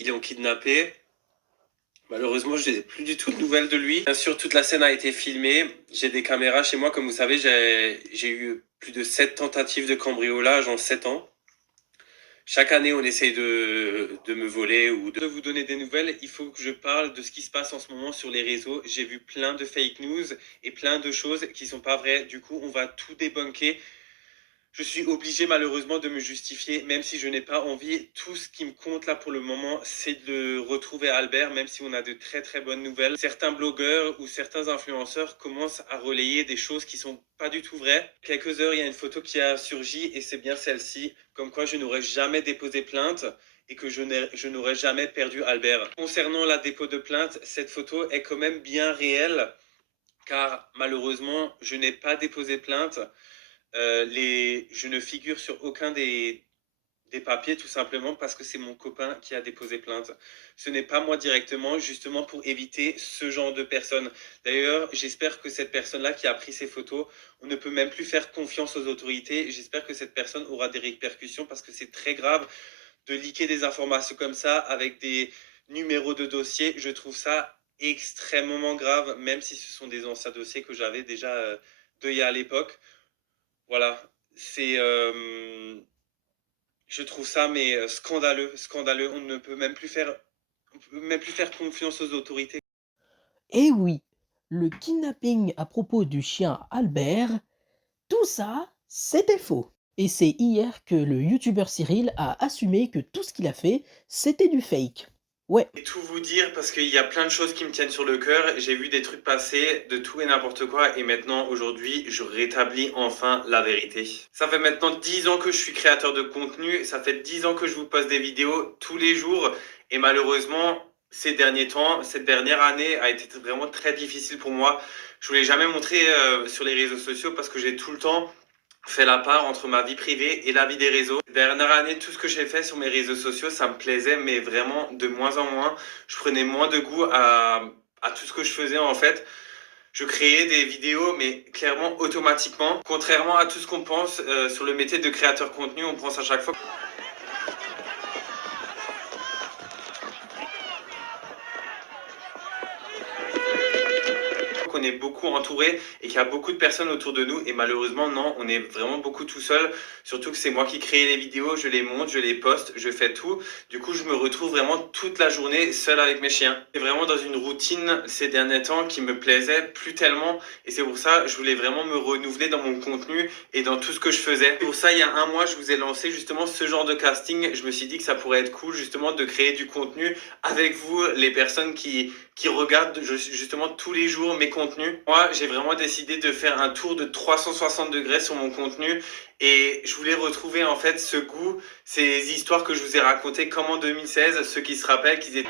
Ils l'ont kidnappé. Malheureusement, je n'ai plus du tout de nouvelles de lui. Bien sûr, toute la scène a été filmée. J'ai des caméras chez moi. Comme vous savez, j'ai eu plus de 7 tentatives de cambriolage en 7 ans. Chaque année, on essaye de me voler ou de vous donner des nouvelles. Il faut que je parle de ce qui se passe en ce moment sur les réseaux. J'ai vu plein de fake news et plein de choses qui sont pas vraies. Du coup, on va tout débunker. Je suis obligé malheureusement de me justifier, même si je n'ai pas envie. Tout ce qui me compte là pour le moment, c'est de retrouver Albert, même si on a de très très bonnes nouvelles. Certains blogueurs ou certains influenceurs commencent à relayer des choses qui sont pas du tout vraies. Quelques heures, il y a une photo qui a surgi et c'est bien celle-ci, comme quoi je n'aurais jamais déposé plainte et que je n'aurais jamais perdu Albert. Concernant la dépôt de plainte, cette photo est quand même bien réelle, car malheureusement, je n'ai pas déposé plainte. Je ne figure sur aucun des papiers tout simplement parce que c'est mon copain qui a déposé plainte. Ce n'est pas moi directement, justement pour éviter ce genre de personnes. D'ailleurs, j'espère que cette personne-là qui a pris ces photos, on ne peut même plus faire confiance aux autorités. J'espère que cette personne aura des répercussions parce que c'est très grave de leaker des informations comme ça avec des numéros de dossier. Je trouve ça extrêmement grave, même si ce sont des anciens dossiers que j'avais déjà deuillés à l'époque. Voilà, je trouve ça mais scandaleux, scandaleux. On peut même plus faire confiance aux autorités. Eh oui, le kidnapping à propos du chien Albert, tout ça, c'était faux. Et c'est hier que le youtubeur Cyril a assumé que tout ce qu'il a fait, c'était du fake. Ouais. Et tout vous dire parce qu'il y a plein de choses qui me tiennent sur le cœur. J'ai vu des trucs passer, de tout et n'importe quoi, et maintenant, aujourd'hui, je rétablis enfin la vérité. Ça fait maintenant 10 ans que je suis créateur de contenu, ça fait 10 ans que je vous poste des vidéos tous les jours, et malheureusement, ces derniers temps, cette dernière année a été vraiment très difficile pour moi. Je voulais jamais montrer sur les réseaux sociaux parce que j'ai tout le temps fait la part entre ma vie privée et la vie des réseaux. Dernière année, tout ce que j'ai fait sur mes réseaux sociaux, ça me plaisait, mais vraiment de moins en moins. Je prenais moins de goût à tout ce que je faisais en fait. Je créais des vidéos, mais clairement automatiquement. Contrairement à tout ce qu'on pense sur le métier de créateur contenu, on pense à chaque fois qu'on est beaucoup entouré et qu'il y a beaucoup de personnes autour de nous. Et malheureusement, non, on est vraiment beaucoup tout seul. Surtout que c'est moi qui crée les vidéos, je les monte, je les poste, je fais tout. Du coup, je me retrouve vraiment toute la journée seul avec mes chiens. C'est vraiment dans une routine ces derniers temps qui me plaisait plus tellement. Et c'est pour ça, je voulais vraiment me renouveler dans mon contenu et dans tout ce que je faisais. Pour ça, il y a un mois, je vous ai lancé justement ce genre de casting. Je me suis dit que ça pourrait être cool justement de créer du contenu avec vous, les personnes qui regardent justement tous les jours mes contenus. Moi, j'ai vraiment décidé de faire un tour de 360 degrés sur mon contenu et je voulais retrouver en fait ce goût, ces histoires que je vous ai racontées comme en 2016, ceux qui se rappellent qu'ils étaient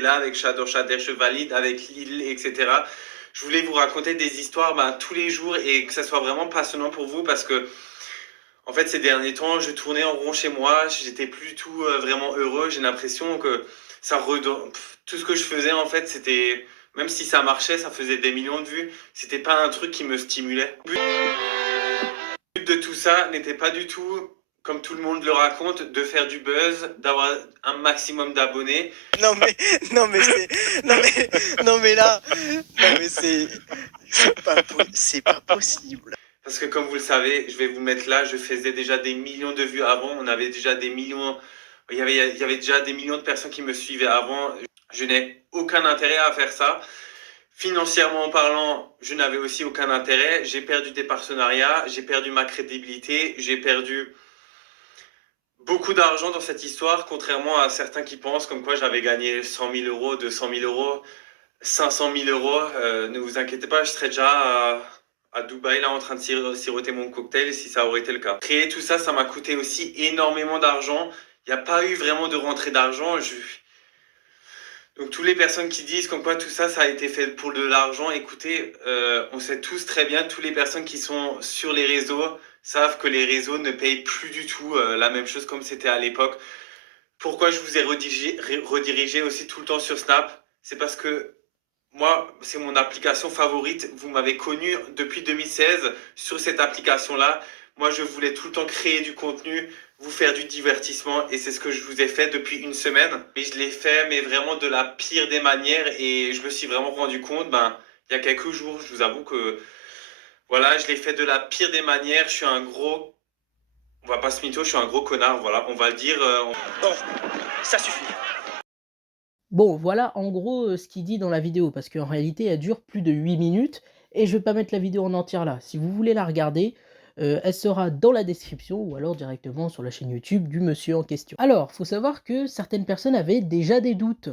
là avec Shadow Shader Chevalide, avec Lille, etc. Je voulais vous raconter des histoires tous les jours et que ça soit vraiment passionnant pour vous parce que en fait, ces derniers temps, je tournais en rond chez moi, j'étais plus du tout vraiment heureux. J'ai l'impression que tout ce que je faisais, en fait, c'était, même si ça marchait, ça faisait des millions de vues, c'était pas un truc qui me stimulait. Le but de tout ça n'était pas du tout, comme tout le monde le raconte, de faire du buzz, d'avoir un maximum d'abonnés. Non mais, non mais c'est, non mais, non mais là, non mais c'est pas possible. Parce que comme vous le savez, je vais vous mettre là, je faisais déjà des millions de vues avant, on avait déjà des millions, il y avait déjà des millions de personnes qui me suivaient avant. Je n'ai aucun intérêt à faire ça. Financièrement parlant, je n'avais aussi aucun intérêt. J'ai perdu des partenariats, j'ai perdu ma crédibilité, j'ai perdu beaucoup d'argent dans cette histoire, contrairement à certains qui pensent comme quoi j'avais gagné 100 000 euros, 200 000 euros, 500 000 euros. Ne vous inquiétez pas, je serais déjà à Dubaï là en train de siroter mon cocktail si ça aurait été le cas. Créer tout ça, ça m'a coûté aussi énormément d'argent. Il n'y a pas eu vraiment de rentrée d'argent. Donc toutes les personnes qui disent comme quoi tout ça, ça a été fait pour de l'argent, écoutez, on sait tous très bien, toutes les personnes qui sont sur les réseaux savent que les réseaux ne payent plus du tout la même chose comme c'était à l'époque. Pourquoi je vous ai redirigé aussi tout le temps sur Snap? C'est parce que moi, c'est mon application favorite. Vous m'avez connu depuis 2016 sur cette application-là. Moi, je voulais tout le temps créer du contenu, vous faire du divertissement, et c'est ce que je vous ai fait depuis une semaine. Et je l'ai fait, mais vraiment de la pire des manières, et je me suis vraiment rendu compte, il y a quelques jours, je vous avoue que, voilà, je l'ai fait de la pire des manières. Je suis un gros, on va pas se mytho, je suis un gros connard, voilà, on va le dire. Bon, ça suffit. Bon, voilà en gros ce qu'il dit dans la vidéo, parce qu'en réalité elle dure plus de 8 minutes, et je vais pas mettre la vidéo en entière là. Si vous voulez la regarder, elle sera dans la description, ou alors directement sur la chaîne YouTube du monsieur en question. Alors, faut savoir que certaines personnes avaient déjà des doutes,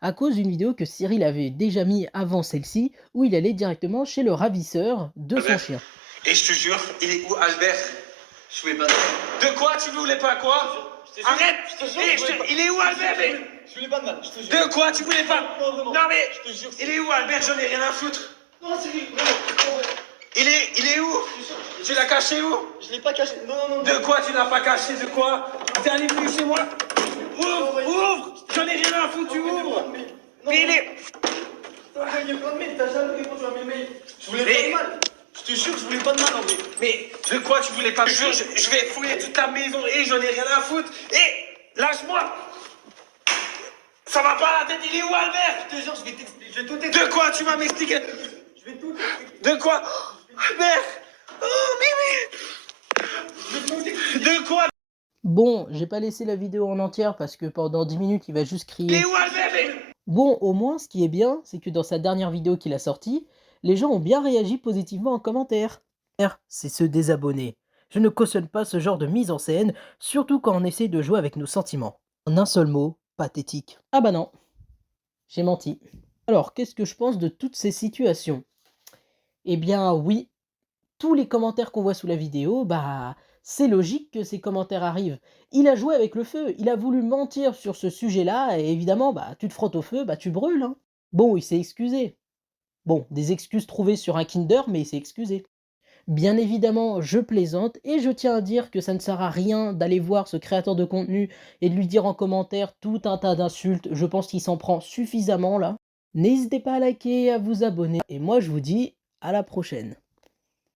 à cause d'une vidéo que Cyril avait déjà mis avant celle-ci, où il allait directement chez le ravisseur de son chien. Et je te jure, il est où Albert? Je voulais pas. De quoi? Tu voulais pas quoi? Arrête! Il est où Albert? Je voulais pas de mal, je te jure. De quoi? Tu voulais pas? Non, vraiment. Non mais, Je te jure. il est où Albert? J'en ai rien à foutre. Non, Cyril, vraiment. Il est où? Tu l'as caché où? Je l'ai pas caché. Non, non, non. De quoi tu l'as pas caché? De quoi? T'es allé venu chez moi? Ouvre! J'en ai rien à foutre, tu ouvres! Mais il est... T'as envoyé plein de mails, t'as jamais répondu à mes mails. Je voulais pas de mal. Je te jure, je voulais pas de mal en vrai. Mais de quoi tu voulais pas? Je jure, je vais fouiller toute ta maison et j'en ai rien à foutre. Et lâche-moi! Ça va pas la tête, il est où Albert? Je te jure, je vais t'expliquer. Je vais tout t'expliquer. De quoi tu vas m'expliquer? Je vais tout t'expliquer. De quoi? Albert! Oh, Mimi! De quoi? Bon, j'ai pas laissé la vidéo en entière parce que pendant 10 minutes il va juste Il crier. est où Albert? Bon, au moins, ce qui est bien, c'est que dans sa dernière vidéo qu'il a sortie, les gens ont bien réagi positivement en commentaire. C'est se désabonner. Je ne cautionne pas ce genre de mise en scène, surtout quand on essaie de jouer avec nos sentiments. En un seul mot, pathétique. Ah bah non, j'ai menti. Alors, qu'est-ce que je pense de toutes ces situations? Eh bien oui, tous les commentaires qu'on voit sous la vidéo, c'est logique que ces commentaires arrivent. Il a joué avec le feu, il a voulu mentir sur ce sujet-là, et évidemment, tu te frottes au feu, tu brûles, hein. Bon, il s'est excusé. Bon, des excuses trouvées sur un Kinder, mais il s'est excusé. Bien évidemment, je plaisante, et je tiens à dire que ça ne sert à rien d'aller voir ce créateur de contenu et de lui dire en commentaire tout un tas d'insultes, je pense qu'il s'en prend suffisamment là. N'hésitez pas à liker et à vous abonner, et moi je vous dis à la prochaine.